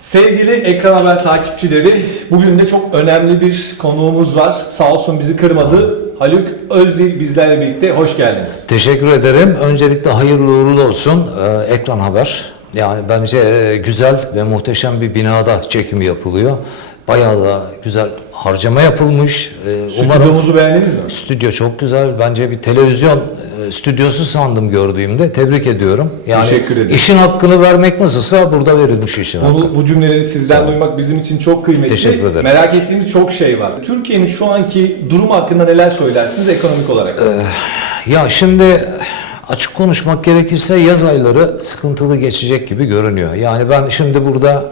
Sevgili Ekran Haber takipçileri, bugün de çok önemli bir konuğumuz var. Sağ olsun bizi kırmadı. Haluk Özdil bizlerle birlikte. Hoş geldiniz. Teşekkür ederim. Öncelikle hayırlı uğurlu olsun Ee, Ekran Haber. Yani bence e, güzel ve muhteşem bir binada çekimi yapılıyor. Bayağı da güzel harcama yapılmış. Ee, umarım Stüdyomuzu beğendiniz mi? stüdyo çok güzel. Bence bir televizyon e, stüdyosu sandım gördüğümde. Tebrik ediyorum. Yani Teşekkür ederim. işin hakkını vermek nasılsa burada verilmiş işin hakkı. Bunu, bu cümleleri sizden duymak bizim için çok kıymetli. Teşekkür ederim. Merak ettiğimiz çok şey var. Türkiye'nin şu anki durumu hakkında neler söylersiniz ekonomik olarak? Ya şimdi açık konuşmak gerekirse yaz ayları sıkıntılı geçecek gibi görünüyor. Yani ben şimdi burada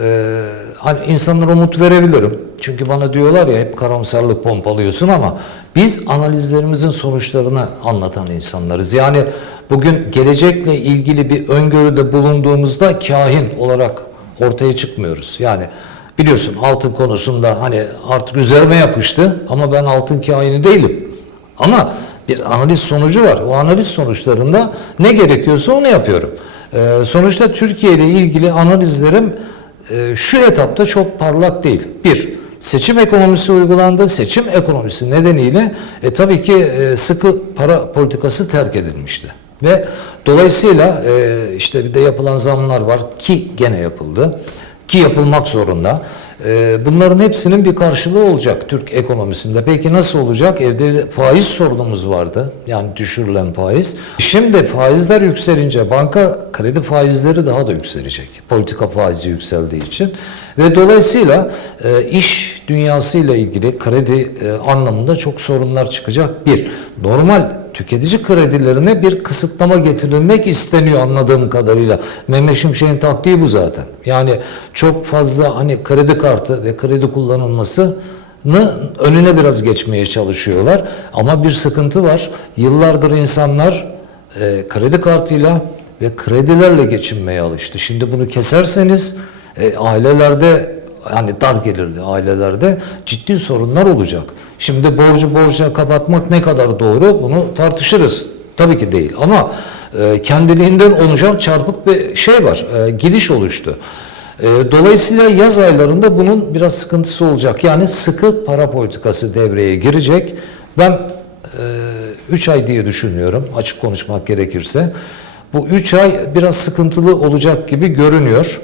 e, hani insanlara umut verebilirim. Çünkü bana diyorlar ya hep karamsarlık pompalıyorsun ama biz analizlerimizin sonuçlarını anlatan insanlarız. Yani bugün gelecekle ilgili bir öngörüde bulunduğumuzda kahin olarak ortaya çıkmıyoruz. Yani biliyorsun altın konusunda hani artık üzerime yapıştı ama ben altın kahini değilim. Ama bir analiz sonucu var. O analiz sonuçlarında ne gerekiyorsa onu yapıyorum. Ee, sonuçta Türkiye ile ilgili analizlerim şu etapta çok parlak değil. Bir, seçim ekonomisi uygulandı. Seçim ekonomisi nedeniyle e, tabii ki e, sıkı para politikası terk edilmişti. Ve dolayısıyla e, işte bir de yapılan zamlar var ki gene yapıldı. Ki yapılmak zorunda. Ee, Bunların hepsinin bir karşılığı olacak Türk ekonomisinde. Peki nasıl olacak? Evde faiz sorunumuz vardı. Yani düşürülen faiz. Şimdi faizler yükselince banka kredi faizleri daha da yükselecek. Politika faizi yükseldiği için. Ve dolayısıyla e, iş dünyasıyla ilgili kredi e, anlamında çok sorunlar çıkacak. Bir, normal tüketici kredilerine bir kısıtlama getirilmek isteniyor anladığım kadarıyla. Mehmet Şimşek'in taktiği bu zaten. Yani çok fazla hani kredi kartı ve kredi kullanılmasını önüne biraz geçmeye çalışıyorlar. Ama bir sıkıntı var. Yıllardır insanlar e, kredi kartıyla ve kredilerle geçinmeye alıştı. Şimdi bunu keserseniz e, ailelerde yani dar gelirli ailelerde ciddi sorunlar olacak. Şimdi borcu borca kapatmak ne kadar doğru bunu tartışırız. Tabii ki değil ama e, kendiliğinden olacak çarpık bir şey var. E, gidiş oluştu. E, dolayısıyla yaz aylarında bunun biraz sıkıntısı olacak. Yani sıkı para politikası devreye girecek. Ben 3 ay diye düşünüyorum açık konuşmak gerekirse. Bu 3 ay biraz sıkıntılı olacak gibi görünüyor.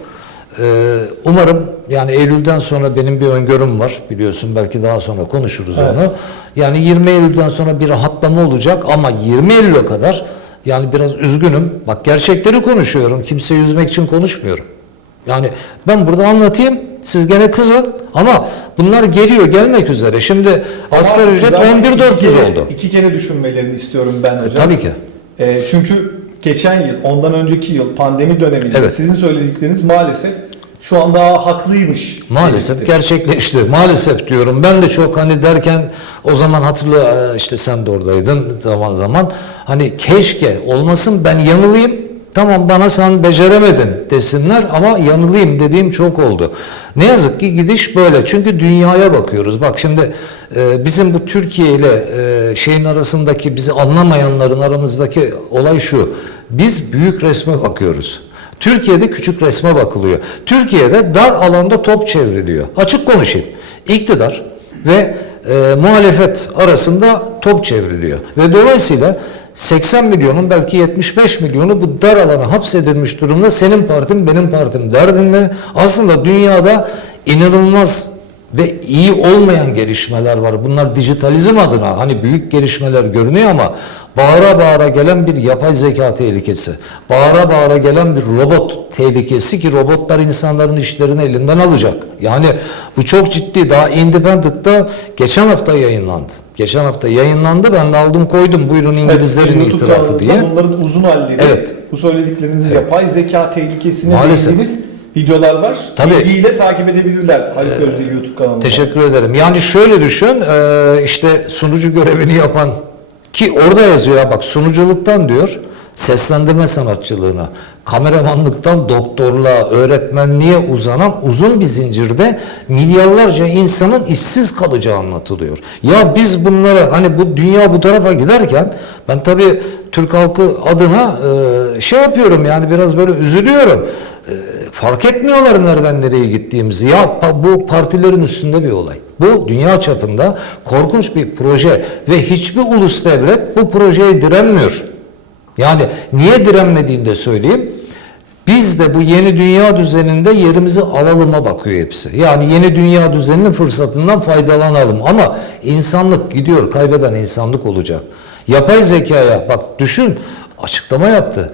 Ee, Umarım yani Eylül'den sonra benim bir öngörüm var biliyorsun belki daha sonra konuşuruz Evet. onu. Yani 20 Eylül'den sonra bir rahatlama olacak ama 20 Eylül'e kadar yani biraz üzgünüm. Bak gerçekleri konuşuyorum. Kimseyi üzmek için konuşmuyorum. Yani ben burada anlatayım. Siz gene kızın ama bunlar geliyor gelmek üzere. Şimdi asgari Ama ücret zaten 11.400 iki kere- oldu. İki kere düşünmelerini istiyorum ben hocam. Tabii ki. E, çünkü geçen yıl, ondan önceki yıl pandemi döneminde Evet. sizin söyledikleriniz maalesef şu an daha haklıymış. Maalesef dedirtti. gerçekleşti. Maalesef diyorum. Ben de çok hani derken o zaman hatırla e, işte sen de oradaydın zaman zaman. Hani keşke olmasın ben yanılayım. Tamam bana sen beceremedin desinler ama yanılayım dediğim çok oldu. Ne yazık ki gidiş böyle. Çünkü dünyaya bakıyoruz. Bak şimdi e, bizim bu Türkiye ile e, şeyin arasındaki bizi anlamayanların aramızdaki olay şu. Biz büyük resme bakıyoruz. Türkiye'de küçük resme bakılıyor. Türkiye'de dar alanda top çevriliyor. Açık konuşayım. İktidar ve e, muhalefet arasında top çevriliyor. Ve dolayısıyla 80 milyonun belki 75 milyonu bu dar alana hapsedilmiş durumda senin partin benim partim derdinde. Aslında dünyada inanılmaz ve iyi olmayan gelişmeler var. Bunlar dijitalizm adına hani büyük gelişmeler görünüyor ama bağıra bağıra gelen bir yapay zeka tehlikesi. Bağıra bağıra gelen bir robot tehlikesi ki robotlar insanların işlerini elinden alacak. Yani bu çok ciddi. Daha Independent'ta geçen hafta yayınlandı. Geçen hafta yayınlandı. Ben de aldım koydum. Buyurun İngilizlerin Evet, itirafı diye. Bunların uzun halleri, Evet. bu söyledikleriniz yapay zeka tehlikesine Maalesef. videolar var. Tabii. İlgiyle takip edebilirler Haluk Özdil YouTube kanalında. Teşekkür ederim. Yani şöyle düşün, e, işte sunucu görevini yapan ki orada yazıyor ya bak sunuculuktan diyor seslendirme sanatçılığına, kameramanlıktan doktorluğa, öğretmenliğe uzanan uzun bir zincirde milyarlarca insanın işsiz kalacağı anlatılıyor. Ya biz bunları hani bu dünya bu tarafa giderken ben tabii Türk halkı adına e, şey yapıyorum yani biraz böyle üzülüyorum. Fark etmiyorlar nereden nereye gittiğimizi. Ya bu partilerin üstünde bir olay. Bu dünya çapında korkunç bir proje ve hiçbir ulus devlet bu projeye direnmiyor. Yani niye direnmediğini de söyleyeyim. Biz de bu yeni dünya düzeninde yerimizi alalıma bakıyor hepsi. Yani yeni dünya düzeninin fırsatından faydalanalım. Ama insanlık gidiyor, kaybeden insanlık olacak. Yapay zekaya bak düşün açıklama yaptı.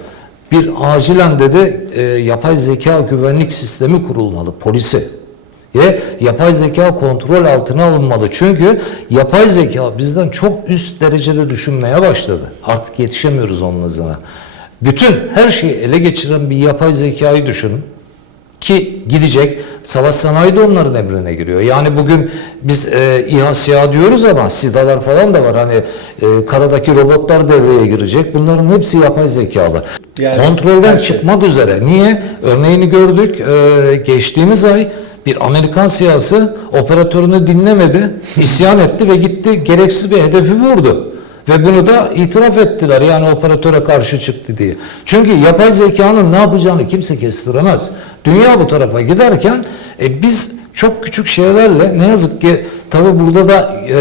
Bir acilen dedi e, yapay zeka güvenlik sistemi kurulmalı polisi. Ve yapay zeka kontrol altına alınmalı. Çünkü yapay zeka bizden çok üst derecede düşünmeye başladı. Artık yetişemiyoruz onun hızına. Bütün her şeyi ele geçiren bir yapay zekayı düşünün ki gidecek. Savaş sanayi de onların emrine giriyor. Yani bugün biz e, İHA SİHA diyoruz ama SİDA'lar falan da var. Hani e, karadaki robotlar devreye girecek. Bunların hepsi yapay zekalar. Yani Kontrolden şey. çıkmak üzere. Niye? Örneğini gördük. E, geçtiğimiz ay bir Amerikan siyasi operatörünü dinlemedi, isyan etti ve gitti gereksiz bir hedefi vurdu. Ve bunu da itiraf ettiler yani operatöre karşı çıktı diye. Çünkü yapay zekanın ne yapacağını kimse kestiremez. Dünya bu tarafa giderken e, biz çok küçük şeylerle ne yazık ki tabi burada da e,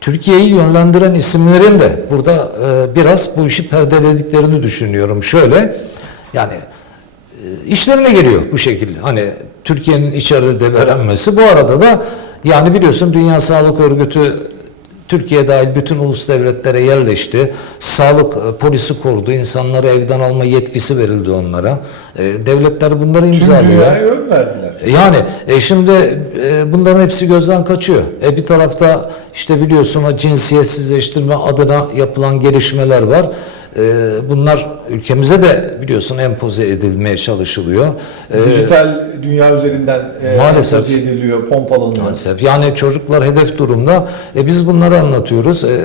Türkiye'yi yönlendiren isimlerin de burada e, biraz bu işi perdelediklerini düşünüyorum. Şöyle yani e, işlerine geliyor bu şekilde. Hani Türkiye'nin içeride debelenmesi. Bu arada da yani biliyorsun Dünya Sağlık Örgütü Türkiye dahil bütün ulus devletlere yerleşti. Sağlık e, polisi kurdu. insanları evden alma yetkisi verildi onlara. E, devletler bunları Tüm imzalıyor. dünyaya ön verdiler. Yani e, şimdi e, bunların hepsi gözden kaçıyor. E, bir tarafta işte biliyorsun o cinsiyetsizleştirme adına yapılan gelişmeler var. E, bunlar ülkemize de biliyorsun empoze edilmeye çalışılıyor. E, Dijital dünya üzerinden e, Maalesef. empoze ediliyor, pompalanıyor. Maalesef. Yani çocuklar hedef durumda. E biz bunları anlatıyoruz. E,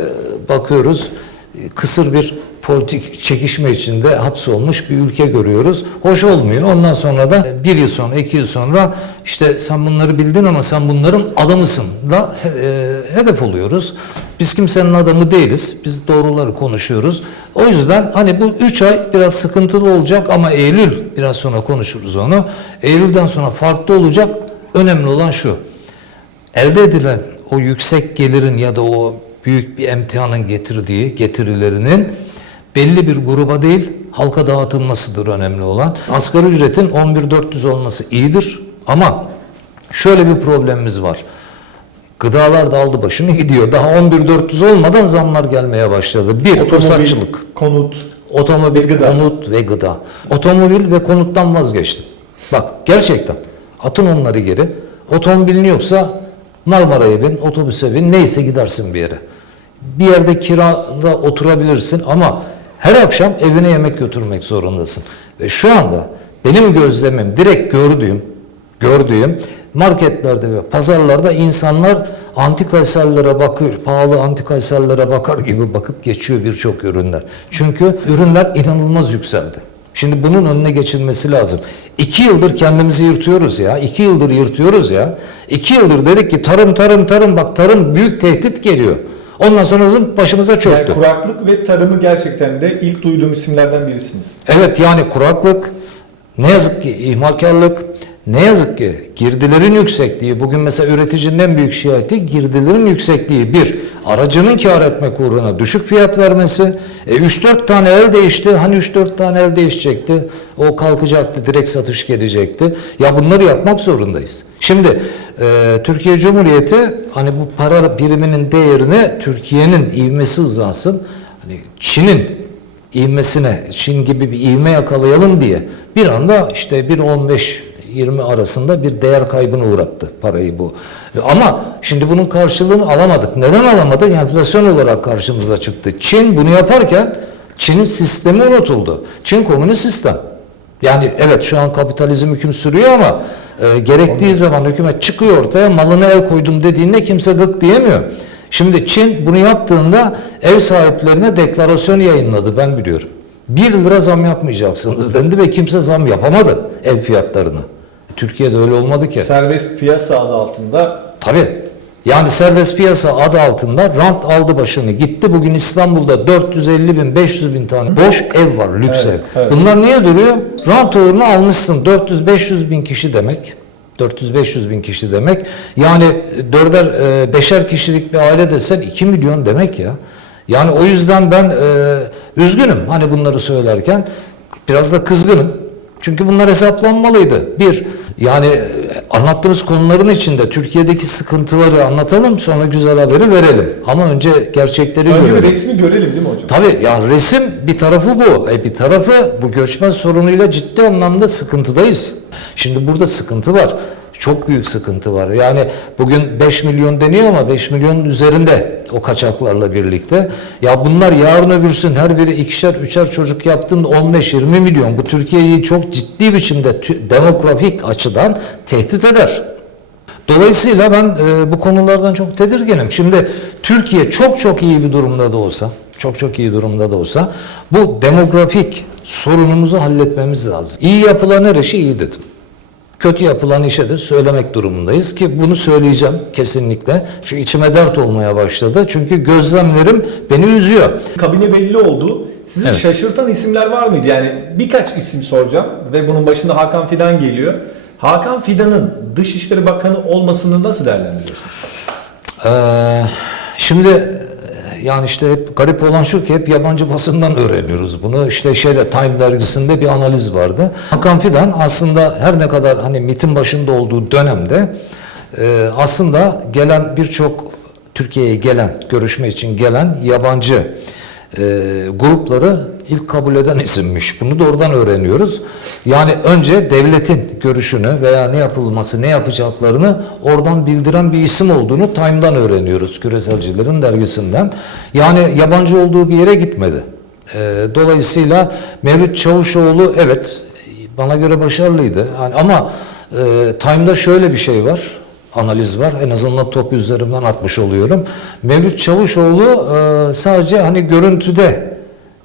bakıyoruz e, kısır bir politik çekişme içinde hapsolmuş bir ülke görüyoruz. Hoş olmuyor. Ondan sonra da bir yıl sonra, iki yıl sonra işte sen bunları bildin ama sen bunların adamısın da e, hedef oluyoruz. Biz kimsenin adamı değiliz. Biz doğruları konuşuyoruz. O yüzden hani bu üç ay biraz sıkıntılı olacak ama Eylül biraz sonra konuşuruz onu. Eylül'den sonra farklı olacak. Önemli olan şu elde edilen o yüksek gelirin ya da o büyük bir emtihanın getirdiği getirilerinin belli bir gruba değil halka dağıtılmasıdır önemli olan. Asgari ücretin 11.400 olması iyidir ama şöyle bir problemimiz var. Gıdalar da aldı başını gidiyor. Daha 11.400 olmadan zamlar gelmeye başladı. Bir, fırsatçılık. konut. Otomobil, Gıda. konut ve gıda. Otomobil ve konuttan vazgeçtim. Bak gerçekten atın onları geri. Otomobilin yoksa Marmara'ya bin, otobüse bin, neyse gidersin bir yere. Bir yerde kirada oturabilirsin ama her akşam evine yemek götürmek zorundasın. Ve şu anda benim gözlemim, direkt gördüğüm, gördüğüm marketlerde ve pazarlarda insanlar antika eserlere bakıyor, pahalı antika eserlere bakar gibi bakıp geçiyor birçok ürünler. Çünkü ürünler inanılmaz yükseldi. Şimdi bunun önüne geçilmesi lazım. İki yıldır kendimizi yırtıyoruz ya. iki yıldır yırtıyoruz ya. İki yıldır dedik ki tarım tarım tarım bak tarım büyük tehdit geliyor. Ondan sonra zırt başımıza çöktü. Yani kuraklık ve tarımı gerçekten de ilk duyduğum isimlerden birisiniz. Evet yani kuraklık, ne yazık ki ihmalkarlık, ne yazık ki girdilerin yüksekliği, bugün mesela üreticinin büyük şikayeti girdilerin yüksekliği. Bir, aracının kar etmek uğruna düşük fiyat vermesi. E 3-4 tane el değişti. Hani 3-4 tane el değişecekti. O kalkacaktı, direkt satış gelecekti. Ya bunları yapmak zorundayız. Şimdi e, Türkiye Cumhuriyeti hani bu para biriminin değerine Türkiye'nin ivmesi hızlansın. Hani Çin'in ivmesine, Çin gibi bir ivme yakalayalım diye bir anda işte 1.15-20 arasında bir değer kaybına uğrattı parayı bu. Ama şimdi bunun karşılığını alamadık. Neden alamadık? Enflasyon olarak karşımıza çıktı. Çin bunu yaparken Çin'in sistemi unutuldu. Çin komünist sistem. Yani evet şu an kapitalizm hüküm sürüyor ama e, gerektiği zaman hükümet çıkıyor ortaya malına el koydum dediğinde kimse gık diyemiyor. Şimdi Çin bunu yaptığında ev sahiplerine deklarasyon yayınladı ben biliyorum. 1 lira zam yapmayacaksınız dendi ve kimse zam yapamadı ev fiyatlarına. Türkiye'de öyle olmadı ki. Serbest piyasa adı altında Tabii. Yani serbest piyasa adı altında rant aldı başını gitti. Bugün İstanbul'da 450 bin 500 bin tane boş ev var lüks Evet, ev. evet. Bunlar niye duruyor? Rant uğruna almışsın 400-500 bin kişi demek. 400-500 bin kişi demek. Yani dörder, e, beşer kişilik bir aile desen 2 milyon demek ya. Yani o yüzden ben e, üzgünüm hani bunları söylerken. Biraz da kızgınım. Çünkü bunlar hesaplanmalıydı. Bir, yani anlattığımız konuların içinde Türkiye'deki sıkıntıları anlatalım sonra güzel haberi verelim. Ama önce gerçekleri Önce görelim. bir resmi görelim değil mi hocam? Tabii yani resim bir tarafı bu. E bir tarafı bu göçmen sorunuyla ciddi anlamda sıkıntıdayız. Şimdi burada sıkıntı var. Çok büyük sıkıntı var. Yani bugün 5 milyon deniyor ama 5 milyonun üzerinde o kaçaklarla birlikte. Ya bunlar yarın öbürsün her biri ikişer üçer çocuk yaptığında 15-20 milyon. Bu Türkiye'yi çok ciddi biçimde demografik açıdan tehdit eder. Dolayısıyla ben e, bu konulardan çok tedirginim. Şimdi Türkiye çok çok iyi bir durumda da olsa, çok çok iyi durumda da olsa bu demografik sorunumuzu halletmemiz lazım. İyi yapılan her işi iyi dedim. Kötü yapılan işe de söylemek durumundayız ki bunu söyleyeceğim kesinlikle. Şu içime dert olmaya başladı. Çünkü gözlemlerim beni üzüyor. Kabine belli oldu. Sizi Evet. şaşırtan isimler var mıydı? Yani birkaç isim soracağım ve bunun başında Hakan Fidan geliyor. Hakan Fidan'ın Dışişleri Bakanı olmasını nasıl değerlendiriyorsunuz? Ee, şimdi yani işte hep garip olan şu ki hep yabancı basından öğreniyoruz bunu. İşte şeyde Time dergisinde bir analiz vardı. Hakan Fidan aslında her ne kadar hani MIT'in başında olduğu dönemde e, aslında gelen birçok Türkiye'ye gelen, görüşme için gelen yabancı e, grupları ilk kabul eden isimmiş. Bunu da oradan öğreniyoruz. Yani önce devletin görüşünü veya ne yapılması, ne yapacaklarını oradan bildiren bir isim olduğunu Time'dan öğreniyoruz. Küreselcilerin dergisinden. Yani yabancı olduğu bir yere gitmedi. E, dolayısıyla Mevlüt Çavuşoğlu evet bana göre başarılıydı. Yani ama e, Time'da şöyle bir şey var analiz var. En azından top üzerinden atmış oluyorum. Mevlüt Çavuşoğlu e, sadece hani görüntüde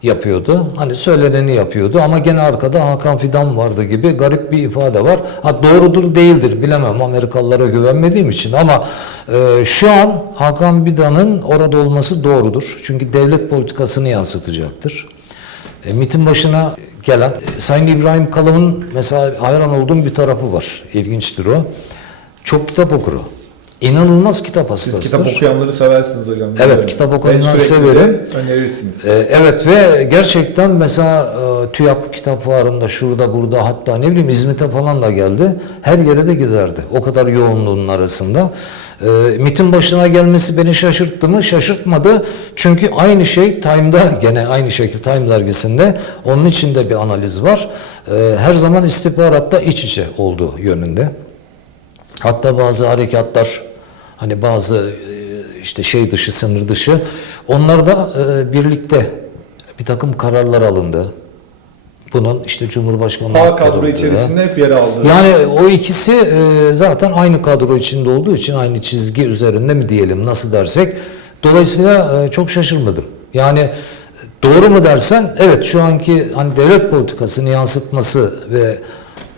yapıyordu. Hani söyleneni yapıyordu ama gene arkada Hakan Fidan vardı gibi garip bir ifade var. Ha doğrudur değildir bilemem Amerikalılara güvenmediğim için ama e, şu an Hakan Fidan'ın orada olması doğrudur. Çünkü devlet politikasını yansıtacaktır. E, MIT'in başına gelen e, Sayın İbrahim Kalın'ın mesela hayran olduğum bir tarafı var. İlginçtir o. Çok kitap okur o. İnanılmaz kitap Siz hastasıdır. kitap okuyanları seversiniz hocam. Evet, Biliyorum. kitap okuyanları severim. Önerirsiniz. Ee, Evet ve gerçekten mesela e, TÜYAP kitap fuarında şurada burada hatta ne bileyim İzmit'e falan da geldi. Her yere de giderdi. O kadar yoğunluğun arasında. E, MIT'in başına gelmesi beni şaşırttı mı? Şaşırtmadı. Çünkü aynı şey Time'da gene aynı şekilde Time dergisinde onun içinde bir analiz var. E, her zaman istihbaratta iç içe olduğu yönünde. Hatta bazı harekatlar hani bazı e, işte şey dışı sınır dışı onlar da e, birlikte bir takım kararlar alındı. Bunun işte Cumhurbaşkanı A kadro içerisinde hep yer aldı. yani o ikisi e, zaten aynı kadro içinde olduğu için aynı çizgi üzerinde mi diyelim nasıl dersek. Dolayısıyla çok şaşırmadım. Yani doğru mu dersen evet şu anki hani devlet politikasını yansıtması ve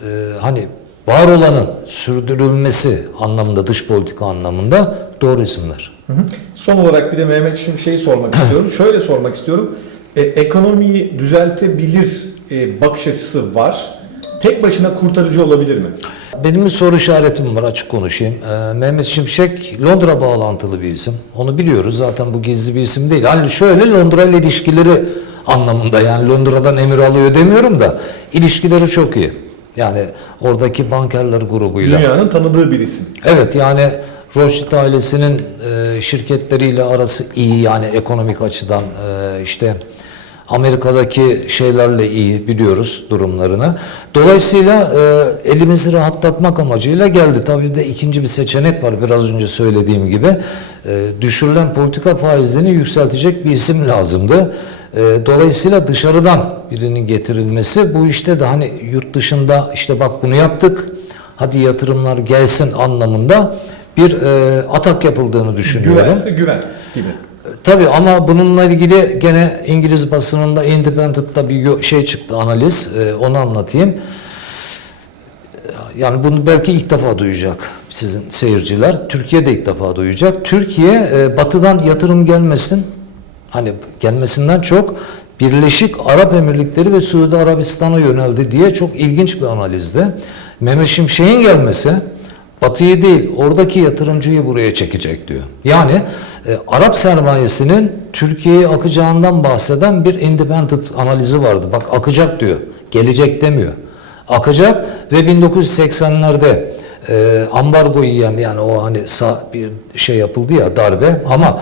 e, hani var olanın sürdürülmesi anlamında dış politika anlamında doğru isimler. Hı hı. Son olarak bir de Mehmet şimdi şeyi sormak istiyorum. Şöyle sormak istiyorum. E, ekonomiyi düzeltebilir e, bakış açısı var. Tek başına kurtarıcı olabilir mi? Benim bir soru işaretim var açık konuşayım. Ee, Mehmet Şimşek Londra bağlantılı bir isim. Onu biliyoruz zaten bu gizli bir isim değil. Hani şöyle Londra ile ilişkileri anlamında yani Londra'dan emir alıyor demiyorum da ilişkileri çok iyi. Yani oradaki bankerler grubuyla. Dünyanın tanıdığı bir isim. Evet yani Rothschild ailesinin e, şirketleriyle arası iyi yani ekonomik açıdan e, işte Amerika'daki şeylerle iyi biliyoruz durumlarını. Dolayısıyla e, elimizi rahatlatmak amacıyla geldi. Tabii de ikinci bir seçenek var biraz önce söylediğim gibi. E, düşürülen politika faizlerini yükseltecek bir isim lazımdı. E, dolayısıyla dışarıdan birinin getirilmesi bu işte de hani yurt dışında işte bak bunu yaptık hadi yatırımlar gelsin anlamında bir e, atak yapıldığını düşünüyorum. Güvense güven gibi. Tabii ama bununla ilgili gene İngiliz basınında Independent'ta bir şey çıktı analiz e, onu anlatayım. yani bunu belki ilk defa duyacak sizin seyirciler. Türkiye de ilk defa duyacak. Türkiye e, batıdan yatırım gelmesin hani gelmesinden çok Birleşik Arap Emirlikleri ve Suudi Arabistan'a yöneldi diye çok ilginç bir analizde. Mehmet Şimşek'in gelmesi Batı'yı değil oradaki yatırımcıyı buraya çekecek diyor. Yani e, Arap sermayesinin Türkiye'ye akacağından bahseden bir independent analizi vardı. Bak akacak diyor. Gelecek demiyor. Akacak ve 1980'lerde e, ambargo yiyen yani o hani sa- bir şey yapıldı ya darbe ama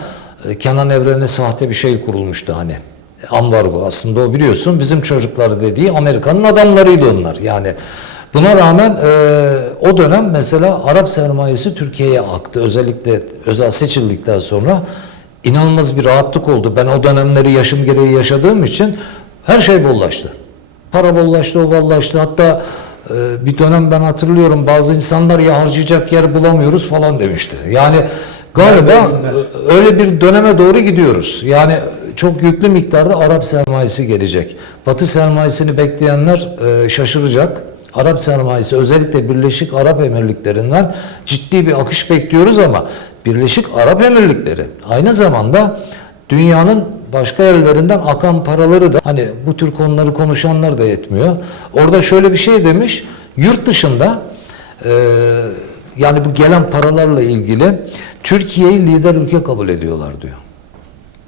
Kenan Evren'e sahte bir şey kurulmuştu hani. Ambargo. Aslında o biliyorsun bizim çocuklar dediği Amerika'nın adamlarıydı onlar. Yani buna rağmen e, o dönem mesela Arap sermayesi Türkiye'ye aktı. Özellikle özel seçildikten sonra inanılmaz bir rahatlık oldu. Ben o dönemleri yaşım gereği yaşadığım için her şey bollaştı. Para bollaştı o bollaştı. Hatta e, bir dönem ben hatırlıyorum bazı insanlar ya harcayacak yer bulamıyoruz falan demişti. Yani galiba öyle bir döneme doğru gidiyoruz. Yani çok yüklü miktarda Arap sermayesi gelecek. Batı sermayesini bekleyenler e, şaşıracak. Arap sermayesi özellikle Birleşik Arap Emirlikleri'nden ciddi bir akış bekliyoruz ama Birleşik Arap Emirlikleri aynı zamanda dünyanın başka yerlerinden akan paraları da hani bu tür konuları konuşanlar da yetmiyor. Orada şöyle bir şey demiş. Yurt dışında e, yani bu gelen paralarla ilgili Türkiye'yi lider ülke kabul ediyorlar diyor.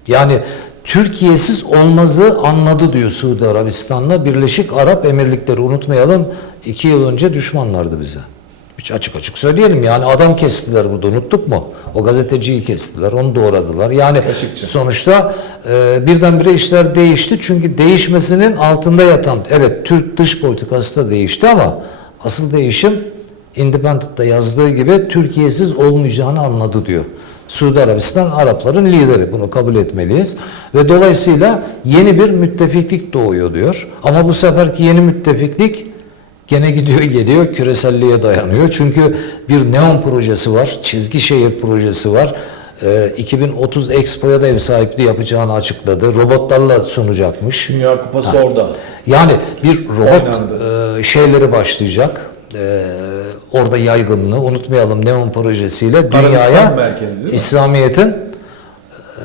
Yani Türkiye'siz olmazı anladı diyor Suudi Arabistan'la. Birleşik Arap Emirlikleri unutmayalım iki yıl önce düşmanlardı bize. Hiç açık açık söyleyelim yani adam kestiler burada unuttuk mu? O gazeteciyi kestiler onu doğradılar. Yani Kaşıkçı. sonuçta e, birdenbire işler değişti. Çünkü değişmesinin altında yatan evet Türk dış politikası da değişti ama asıl değişim Independent'ta yazdığı gibi Türkiye'siz olmayacağını anladı diyor. Suudi Arabistan Arapların lideri bunu kabul etmeliyiz ve dolayısıyla yeni bir müttefiklik doğuyor diyor. Ama bu seferki yeni müttefiklik gene gidiyor geliyor küreselliğe dayanıyor. Çünkü bir neon projesi var, çizgi şehir projesi var. Ee, 2030 Expo'ya da ev sahipliği yapacağını açıkladı. Robotlarla sunacakmış. Dünya Kupası orada. Yani bir robot e, şeyleri başlayacak. E, orada yaygınlığı unutmayalım Neon projesiyle dünyaya merkezi? İslamiyet'in e,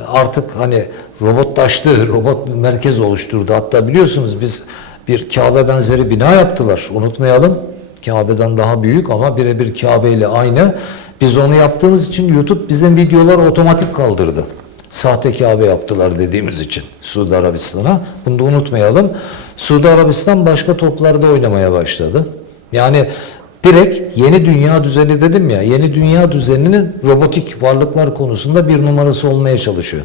artık hani robotlaştığı, robot merkez oluşturdu. Hatta biliyorsunuz biz bir Kabe benzeri bina yaptılar. Unutmayalım. Kabe'den daha büyük ama birebir Kabe ile aynı. Biz onu yaptığımız için YouTube bizim videolar otomatik kaldırdı. Sahte Kabe yaptılar dediğimiz için Suudi Arabistan'a. Bunu da unutmayalım. Suudi Arabistan başka toplarda oynamaya başladı. Yani direkt yeni dünya düzeni dedim ya, yeni dünya düzeninin robotik varlıklar konusunda bir numarası olmaya çalışıyor.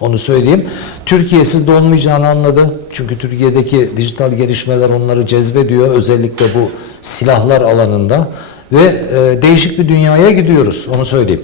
Onu söyleyeyim. Türkiye'siz de olmayacağını anladı. Çünkü Türkiye'deki dijital gelişmeler onları cezbediyor. Özellikle bu silahlar alanında. Ve e, değişik bir dünyaya gidiyoruz. Onu söyleyeyim.